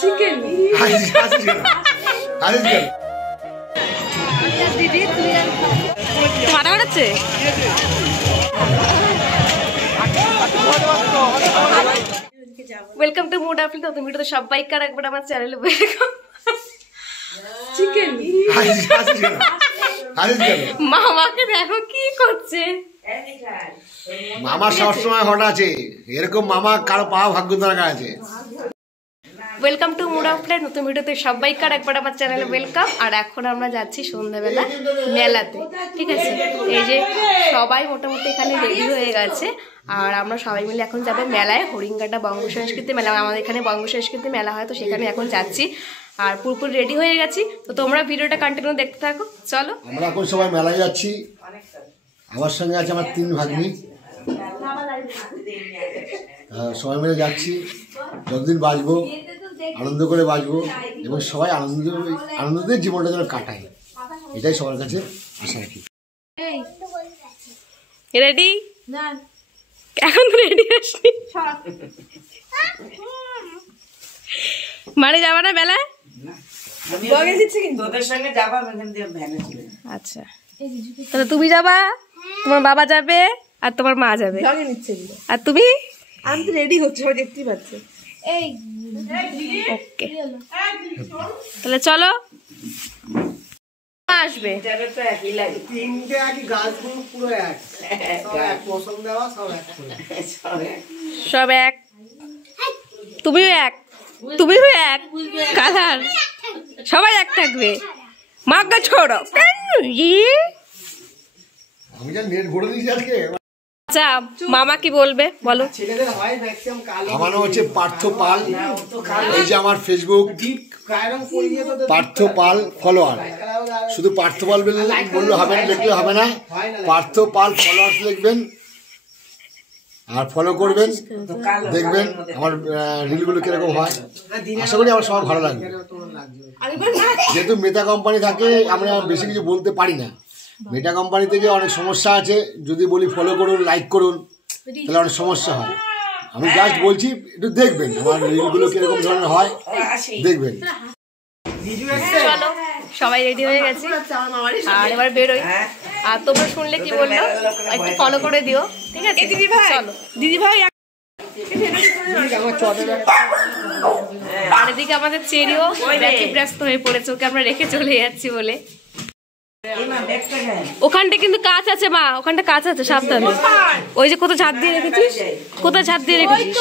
Chicken মাথা কাটাচ্ছে। Welcome to mood আফিল। তো তুমি তো সবাইকে একবার আমার চ্যানেলে ওয়েলকাম। চিকেন মামাকে দেখো কি করছে। মামা সবসময় হট আছে, এরকম মামা কারো পাওয়া ভাগ্য দরকার আছে। Welcome to mood of life. নতুন ভিডিওতে সবাইকে একবার আমার চ্যানেলে ওয়েলকাম। আর এখন আমরা যাচ্ছি সন্ধ্যাবেলা মেলাতে, ঠিক আছে। এই যে সবাই মোটামুটি এখানে রেডি হয়ে গেছে, আর আমরা সবাই মিলে এখন যাবে মেলায়। হরিঙ্গাটা বঙ্গ সংস্কৃতি মেলা, আমাদের এখানে বঙ্গ সংস্কৃতি মেলা হয়, তো সেখানে এখন যাচ্ছি। আর পুরোপুরি রেডি হয়ে গেছি, তো তোমরা ভিডিওটা কন্টিনিউ দেখতে থাকো। চলো, আমরা এখন সবাই মেলায় যাচ্ছি। আমার সঙ্গে আছে আমার 3 ভাগ্নি, সবাই মিলে যাচ্ছি। যতদিন বাঁচবো আনন্দ করে বাঁচবো, এবং সবাই আনন্দের জীবনটা যেন কাটায়, এটাই সবার কাছে আশা রাখি। রেডি? এখন রেডি আসনি, মানে যাবা না মেলায়? আচ্ছা, তাহলে তুমি যাবা, তোমার বাবা যাবে, আর তোমার মা যাবে। আর তুমি? আমি তো রেডি হচ্ছে, সবাই দেখতেই পাচ্ছে। ওকে, তাহলে চলো। আসবে সব এক, তুমিও এক, তুমিও এক কালার, সবাই এক থাকবে। মাগা ছোড়ো। আমি যা নেট ভরে দিয়েছি আজকে। আচ্ছা, মামা কি বলবে বলো? আমার নাম হচ্ছে পার্থ পাল। এই যে আমার ফেসবুক পার্থ পাল ফলোয়ার। শুধু পার্থ পাল বললে হবে না, লিখলে হবে না, পার্থ পাল ফলোয়ার লিখবেন আর ফলো করবেন, দেখবেন আমার রিলগুলো কিরকম হয়। আশা করি আমার সবার ভালো লাগবে। যেহেতু মেটা কোম্পানি থাকে, আমরা বেশি কিছু বলতে পারি না। মেটা কোম্পানি থেকে অনেক সমস্যা আছে, যদি বলি ফলো করুন, লাইক করুন, তাহলে অনেক সমস্যা হয়। আমি জাস্ট বলছি একটু দেখবেন আমার রিলগুলো কিরকম ধরনের হয়, দেখবেন। চলো, সবাই রেডি হয়ে গেছে, আর এবার বেরোই। আর তোমরা শুনলে কি বললো, একটু ফলো করে দিও, ঠিক আছে? দিদি ভাই, চলো দিদি ভাই। আর এদিকে আমাদের চেরিও ব্যস্ত হয়ে পড়েছে, ওকে আমরা রেখে চলে যাচ্ছি বলে। ওখানটা কিন্তু কাজ আছে মা, ওখানটা কাজ আছে, সাবধানে। ওই যে কোথায় ঝাঁট দিয়ে রেখেছিস, কোথায় ঝাঁট দিয়ে রেখেছিস?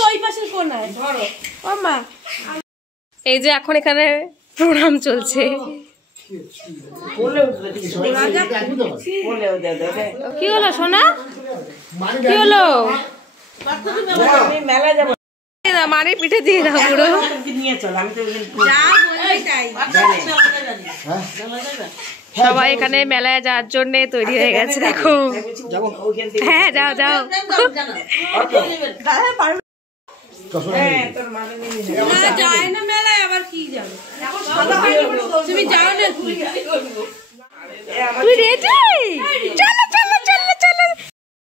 এই যে এখন এখানে প্রোগ্রাম চলছে। কি হলো সোনা, কি হলো? মারি পিঠে দিয়ে দাও পুরো। সবাই এখানে মেলায় যাওয়ার জন্য তৈরি হয়ে গেছে, দেখো। হ্যাঁ, যাও যাও।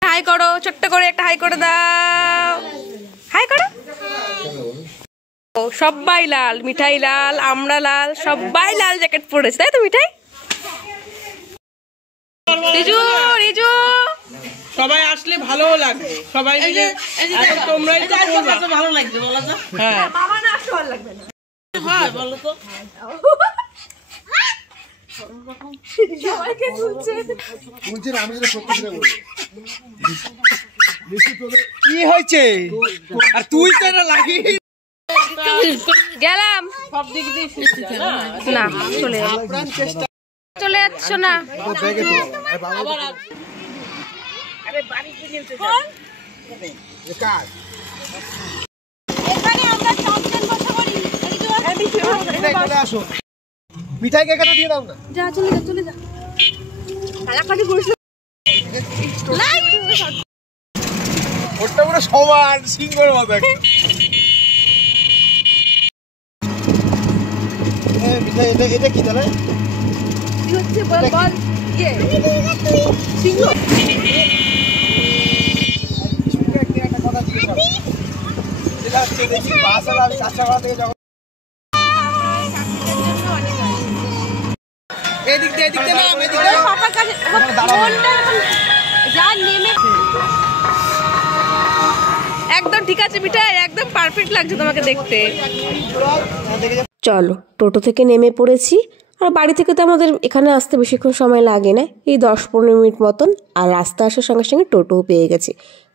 হাই করো, ছোট্ট করে একটা হাই করে দাও, হাই করো। সবাই লাল, মিঠাই লাল, আমরা লাল, সবাই লাল জ্যাকেট পরেছে, তাই তো মিঠাই? রিজু, রিজু, সবাই আসলে ভালো লাগবে, সবাই মিলে। এখন তোমরাই তো করবে, ভালো লাগবে বলো তো। হ্যাঁ, মামা না আসলে ভালো লাগবে না, হয় বলো তো। সবাইকে তুলছে, বলছেন আমি যেটা সত্যি করে বলি। কি হয়েছে? আর তুই তো না লাগি গেলাম সব দিক দিয়ে না, চলে চলে যাচ্ছ না। মিঠাই কে কেটে দিয়ে দাও না। যা, চলে যা, চলে যা। ওটা পুরো সমান সিঙ্গের মতো। মিঠাই এটা কি তাহলে? কি হচ্ছে বল বল। ইয়ে সিংহ। একটা কথা জিজ্ঞেস করো। এটা হচ্ছে দেখি বাসালা আমি কাঁচা থেকে যখন একদম ঠিক আছে মিঠাই, একদম পারফেক্ট লাগছে তোমাকে দেখতে। চলো, টোটো থেকে নেমে পড়েছি। আর বাড়ি থেকে তো আমাদের এখানে আসতে বেশিক্ষণ সময় লাগে না, এই 10-15 মিনিট মতন। আর রাস্তা আসার সঙ্গে সঙ্গে টোটোও পেয়ে গেছি।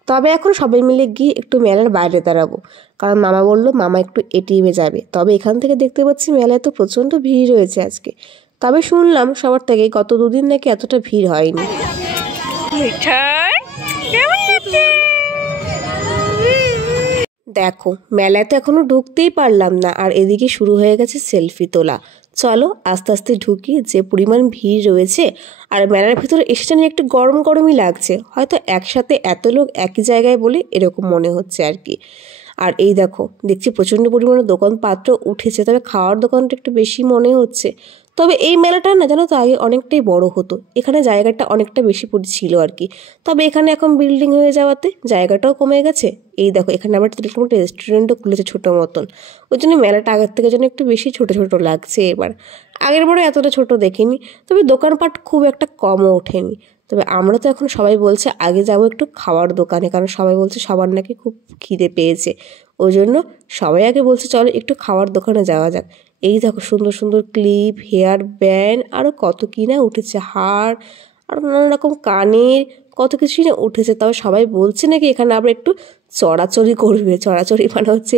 তবে এখন সবাই মিলে গিয়ে একটু মেলার বাইরে দাঁড়াবো, কারণ মামা বললো মামা একটু এটিএমে যাবে। তবে এখান থেকে দেখতে পাচ্ছি মেলায় তো প্রচণ্ড ভিড় হয়েছে আজকে। তবে শুনলাম সবার থেকে গত 2 দিন নাকি এতটা ভিড় হয়নি। দেখো, মেলায় তো এখনো ঢুকতেই পারলাম না, আর এদিকে শুরু হয়ে গেছে সেলফি তোলা। চলো আস্তে আস্তে ঢুকি, যে পরিমাণ ভিড় রয়েছে। আর মেলার ভিতরে এসে নিয়ে একটু গরম গরমই লাগছে, হয়তো একসাথে এত লোক একই জায়গায় বলে এরকম মনে হচ্ছে আর কি। আর এই দেখো, দেখছি প্রচণ্ড পরিমাণে দোকানপাত্র উঠেছে, তবে খাওয়ার দোকানটা একটু বেশি মনে হচ্ছে। তবে এই মেলাটা না জানো তো আগে অনেকটাই বড় হতো, এখানে জায়গাটা অনেকটা বেশি ছিল আর কি। তবে এখানে এখন বিল্ডিং হয়ে যাওয়াতে জায়গাটাও কমে গেছে। এই দেখো, এখানে আবার একটা রেস্টুরেন্টও খুলেছে ছোটো মতন, ওই জন্য মেলাটা আগের থেকে যেন একটু বেশি ছোট ছোট লাগছে এবার। আগের বারে এতটা ছোট দেখিনি, তবে দোকানপাট খুব একটা কমও ওঠেনি। তবে আমরা তো এখন সবাই বলছে আগে যাব একটু খাওয়ার দোকানে, কারণ সবাই বলছে সবার নাকি খুব খিদে পেয়েছে। ওই জন্য সবাই আগে বলছে চলো একটু খাওয়ার দোকানে যাওয়া যাক। এই দেখো, সুন্দর সুন্দর ক্লিপ, হেয়ার ব্যান্ড, আরও কত কি না উঠেছে, হার আর নানান রকম কানের কত কিছুই না উঠেছে। তবে সবাই বলছে নাকি এখানে আবার একটু চড়াচড়ি করবে। চড়াচড়ি মানে হচ্ছে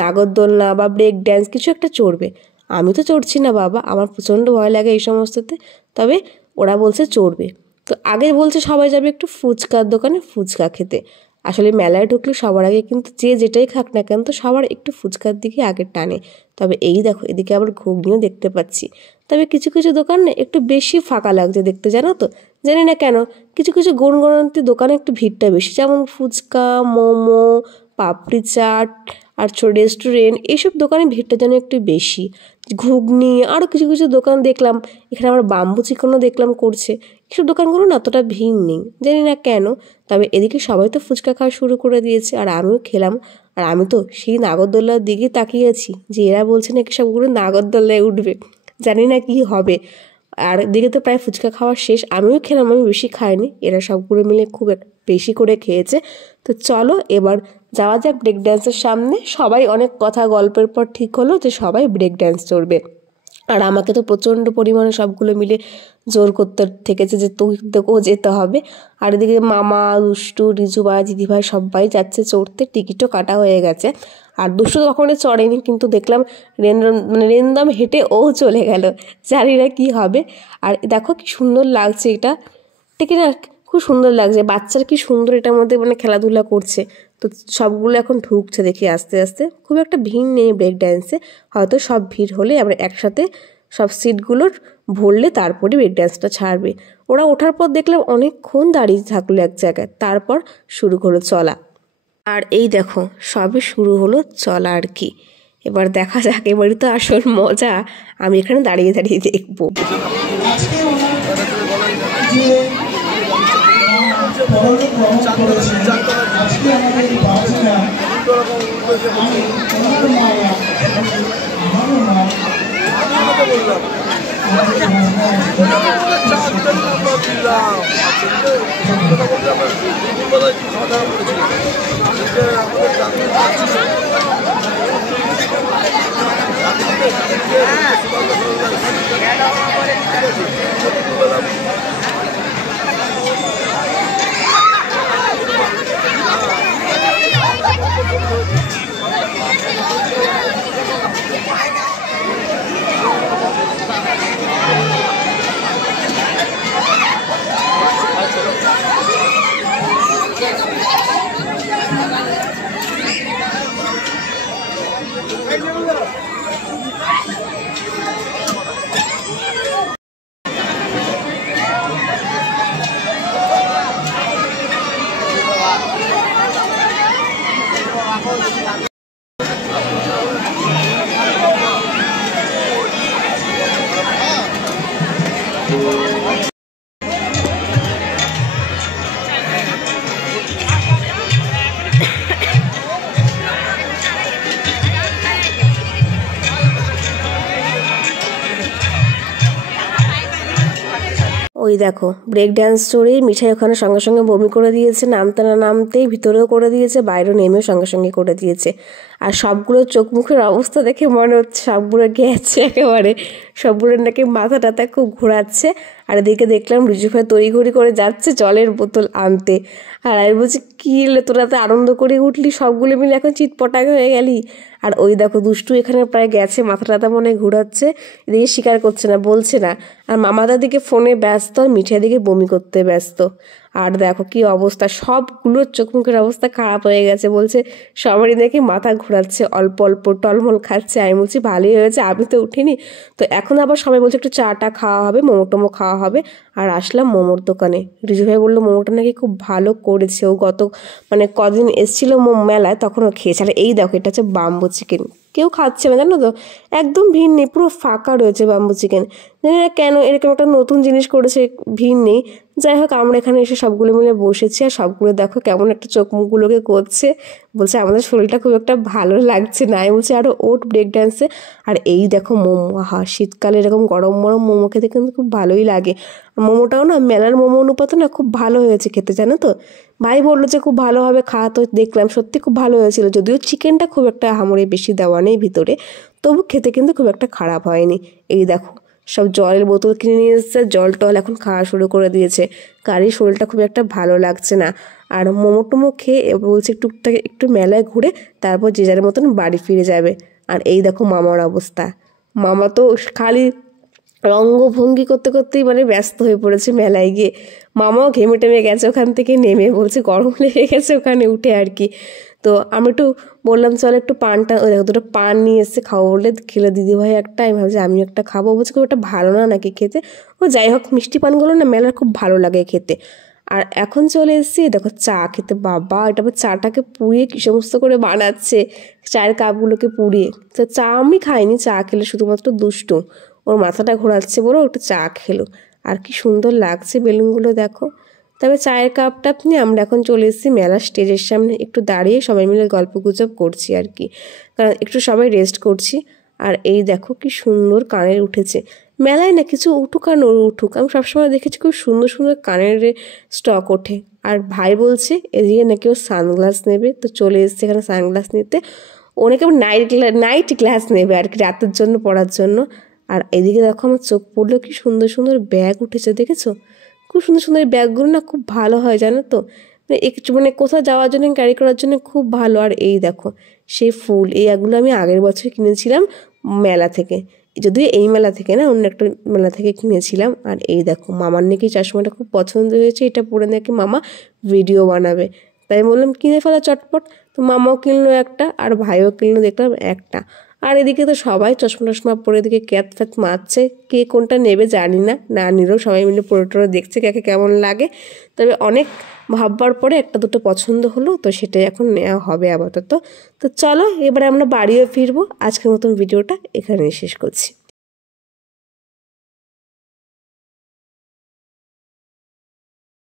নাগরদোলনা বা ব্রেক ড্যান্স কিছু একটা চড়বে। আমি তো চড়ছি না বাবা, আমার প্রচণ্ড ভয় লাগে এই সমস্ততে। তবে ওরা বলছে চড়বে। তো আগে বলছে সবাই যাবে একটু ফুচকার দোকানে ফুচকা খেতে। আসলে মেলায় ঢুকলে সবার আগে কিন্তু যে যেটাই খাক না কেন তো সবার একটু ফুচকার দিকে আগে টানে। তবে এই দেখো, এদিকে আবার ঘুগনিও দেখতে পাচ্ছি। তবে কিছু কিছু দোকান না একটু বেশি ফাঁকা লাগছে দেখতে, জানো তো, জানি না কেন। কিছু কিছু গণগণান্তি দোকানে একটু ভিড়টা বেশি, যেমন ফুচকা, মোমো, পাপড়ি চাট আর রেস্টুরেন্ট, এইসব দোকানে ভিড়টা যেন একটু বেশি। ঘুগনি আরও কিছু কিছু দোকান দেখলাম, এখানে আবার বাম্বু চিকেনও দেখলাম করছে। এসব দোকানগুলো না অতটা ভিড় নেই, জানি না কেন। তবে এদিকে সবাই তো ফুচকা খাওয়া শুরু করে দিয়েছে, আর আমিও খেলাম। আর আমি তো সেই নাগরদোল্লার দিকে তাকিয়েছি, যে এরা বলছে নাকি সবগুলো নাগরদোল্লায় উঠবে, জানি না কি হবে। আর এদিকে তো প্রায় ফুচকা খাওয়া শেষ, আমিও খেলাম, আমি বেশি খাইনি, এরা সবগুলো মিলে খুব বেশি করে খেয়েছে। তো চলো এবার যাওয়া যাক ব্রেক ড্যান্সের সামনে। সবাই অনেক কথা গল্পের পর ঠিক হলো যে সবাই ব্রেক ড্যান্স চড়বে। আর আমাকে তো প্রচণ্ড পরিমাণে সবগুলো মিলে জোর করতে থেকেছে যে তোকেও যেতে হবে। আর এদিকে মামা, দুষ্টু, রিজুবা, দিদিভাই সবাই যাচ্ছে চড়তে, টিকিটও কাটা হয়ে গেছে। আর দুষ্টু কখনো চড়েনি, কিন্তু দেখলাম রেন্দম হেঁটে ও চলে গেল, জানি না কী হবে। আর দেখো কি সুন্দর লাগছে, এটা ঠিক না, খুব সুন্দর লাগছে। বাচ্চারা কি সুন্দর এটার মধ্যে খেলাধুলা করছে। তো সবগুলো এখন ঢুকছে দেখি আস্তে আস্তে, খুব একটা ভিড় নেই ব্রেক ড্যান্সে। হয়তো সব ভিড় হলে আমরা একসাথে সব সিটগুলোর ভরলে তারপরে ব্রেক ড্যান্সটা ছাড়বে। ওরা ওঠার পর দেখলাম অনেকক্ষণ দাঁড়িয়ে থাকলো এক জায়গায়, তারপর শুরু হলো চলা। আর এই দেখো, সবে শুরু হলো চলা আর কি। এবার দেখা যাক, এবারই তো আসল মজা, আমি এখানে দাঁড়িয়ে দাঁড়িয়ে দেখবো। ওই দেখো ব্রেক ডান্স চড়েই মিঠাই ওখানে সঙ্গে সঙ্গে বমি করে দিয়েছে, নামতে না নামতেই ভিতরেও করে দিয়েছে, বাইরেও নেমেও সঙ্গে সঙ্গে করে দিয়েছে। আর সবগুলো চোখ মুখের অবস্থা দেখে মনে হচ্ছে সবগুলো গেছে একেবারে, সবগুলো নাকি মাথা টাথা খুব ঘোরাচ্ছে। আর এদিকে দেখলাম রিজু ভাই তড়িঘড়ি করে যাচ্ছে জলের বোতল আনতে। আর আমি বলছি কী এলে তোরা তো আনন্দ করে উঠলি, সবগুলো মিলে এখন চিটপটাক হয়ে গেলি। আর ওই দেখো দুষ্টু এখানে প্রায় গেছে, মাথা টাথা মনে ঘুরাচ্ছে, এদিকে স্বীকার করছে না, বলছে না। আর মামাদার দিকে ফোনে ব্যস্ত, আর মিঠাই দিকে বমি করতে ব্যস্ত। আর দেখো কি অবস্থা, সবগুলোর চোখ মুখের অবস্থা খারাপ হয়ে গেছে। বলছে সবারই নাকি মাথা ঘোরাচ্ছে, অল্প অল্প টলমল খাচ্ছে। আমি বলছি ভালোই হয়েছে, আমি তো উঠিনি। তো এখন আবার সবাই বলছে একটু চাটা খাওয়া হবে, মোমো টোমো খাওয়া হবে। আর আসলাম মোমোর দোকানে। রিজু ভাই বললো মোমোটা নাকি খুব ভালো করেছে, ও গত কদিন এসেছিলো মেলায়, তখন ও খেয়েছে। আর এই দেখো এটা হচ্ছে বাম্বু চিকেন, কেউ খাচ্ছে না জানো তো, একদম ভিড় নেই, পুরো ফাঁকা রয়েছে বাম্বু চিকেন। জানি না কেন এরকম একটা নতুন জিনিস করেছে, ভিড় নেই। যাই হোক আমরা এখানে এসে সবগুলো মিলে বসেছি, আর সবগুলো দেখো কেমন একটা চোখ মুখগুলোকে করছে। বলছে আমাদের শরীরটা খুব একটা ভালো লাগছে না। আমি বলছি আরও ওট ব্রেক ডান্সে। আর এই দেখো মোমো, শীতকালে এরকম গরম গরম মোমো খেতে কিন্তু খুব ভালোই লাগে। মোমোটাও না মেলার মোমো অনুপাতে না খুব ভালো হয়েছে খেতে, জানো তো। ভাই বললো যে খুব ভালো হবে খাওয়া, তো দেখলাম সত্যি খুব ভালো হয়েছিল। যদিও চিকেনটা খুব একটা হামড়ে বেশি দেওয়া নেই ভিতরে, তবু খেতে কিন্তু খুব একটা খারাপ হয়নি। এই দেখো সব জলের বোতল কিনে নিয়ে এসেছে, জল টল এখন খাওয়া শুরু করে দিয়েছে। কারির শরীরটা খুব একটা ভালো লাগছে না। আর মোমো টোমো খেয়ে বলছে টুকটাক একটু মেলায় ঘুরে তারপর যে যার মতন বাড়ি ফিরে যাবে। আর এই দেখো মামার অবস্থা, মামা তো খালি রঙ্গভঙ্গি করতে করতেই ব্যস্ত হয়ে পড়েছে মেলায় গিয়ে। মামাও ঘেমে টেমে গেছে ওখান থেকে নেমে, বলছে গরম লেগে গেছে ওখানে উঠে আর কি। তো আমি একটু বললাম চল একটু পানটা, ওই দেখো দুটো পান নিয়ে এসে খাবো বলে খেলো দিদিভাই একটা, আমি ভাবছি আমি একটা খাবো। বলছি খুব একটা ভালো না নাকি খেতে। ও যাই হোক মিষ্টি পানগুলো না মেলার খুব ভালো লাগে খেতে। আর এখন চলে এসেছি দেখো চা খেতে। বাবা এটা আবার চাটাকে পুড়িয়ে কী সমস্ত করে বানাচ্ছে, চায়ের কাপগুলোকে পুড়িয়ে। তো চা আমি খাইনি, চা খেলে শুধুমাত্র দুষ্টু, ওর মাথাটা ঘোরাচ্ছে বলে একটু চা খেলো। আর কি সুন্দর লাগছে বেলুনগুলো দেখো। তবে চায়ের কাপটা নিয়ে আমরা এখন চলে এসেছি মেলার স্টেজের সামনে, একটু দাঁড়িয়ে সবাই মিলে গল্প গুজব করছি আর কি, কারণ একটু সবাই রেস্ট করছি। আর এই দেখো কি সুন্দর কানের উঠেছে। মেলায় না কিছু উঠুক আর উঠুক, আমি সবসময় দেখেছি খুব সুন্দর সুন্দর কানের স্টক ওঠে। আর ভাই বলছে এদিকে নাকি ও সানগ্লাস নেবে, তো চলে এসছে এখানে সানগ্লাস নিতে। অনেকে নাইট গ্লাস নেবে আর কি, রাতের জন্য পরার জন্য। আর এদিকে দেখো আমার চোখ পড়লো কি সুন্দর সুন্দর ব্যাগ উঠেছে, দেখেছো? খুব সুন্দর সুন্দর এই ব্যাগগুলো না খুব ভালো হয় জানো তো, কোথাও যাওয়ার জন্য ক্যারি করার জন্য খুব ভালো। আর এই দেখো সেই ফুল, এগুলো আমি আগের বছর কিনেছিলাম মেলা থেকে, যদিও এই মেলা থেকে না অন্য একটা মেলা থেকে কিনেছিলাম। আর এই দেখো মামার নাকি চশমাটা খুব পছন্দ হয়েছে, এটা পরে নাকি মামা ভিডিও বানাবে, তাই বললাম কিনে ফেলা চটপট। তো মামাও কিনলো একটা, আর ভাইও কিনলো দেখলাম একটা। আর এদিকে তো সবাই চশমা টশমা পরে এদিকে ক্যাত ফ্যাত মারছে, কে কোনটা নেবে জানি না, না নিলেও সবাই মিলে পরে টরে দেখছে কাকে কেমন লাগে। তবে অনেক ভাববার পরে একটা দুটো পছন্দ হলো, তো সেটাই এখন নেওয়া হবে আপাতত। তো চলো এবারে আমরা বাড়িও ফিরবো। আজকের মতন ভিডিওটা এখানেই শেষ করছি।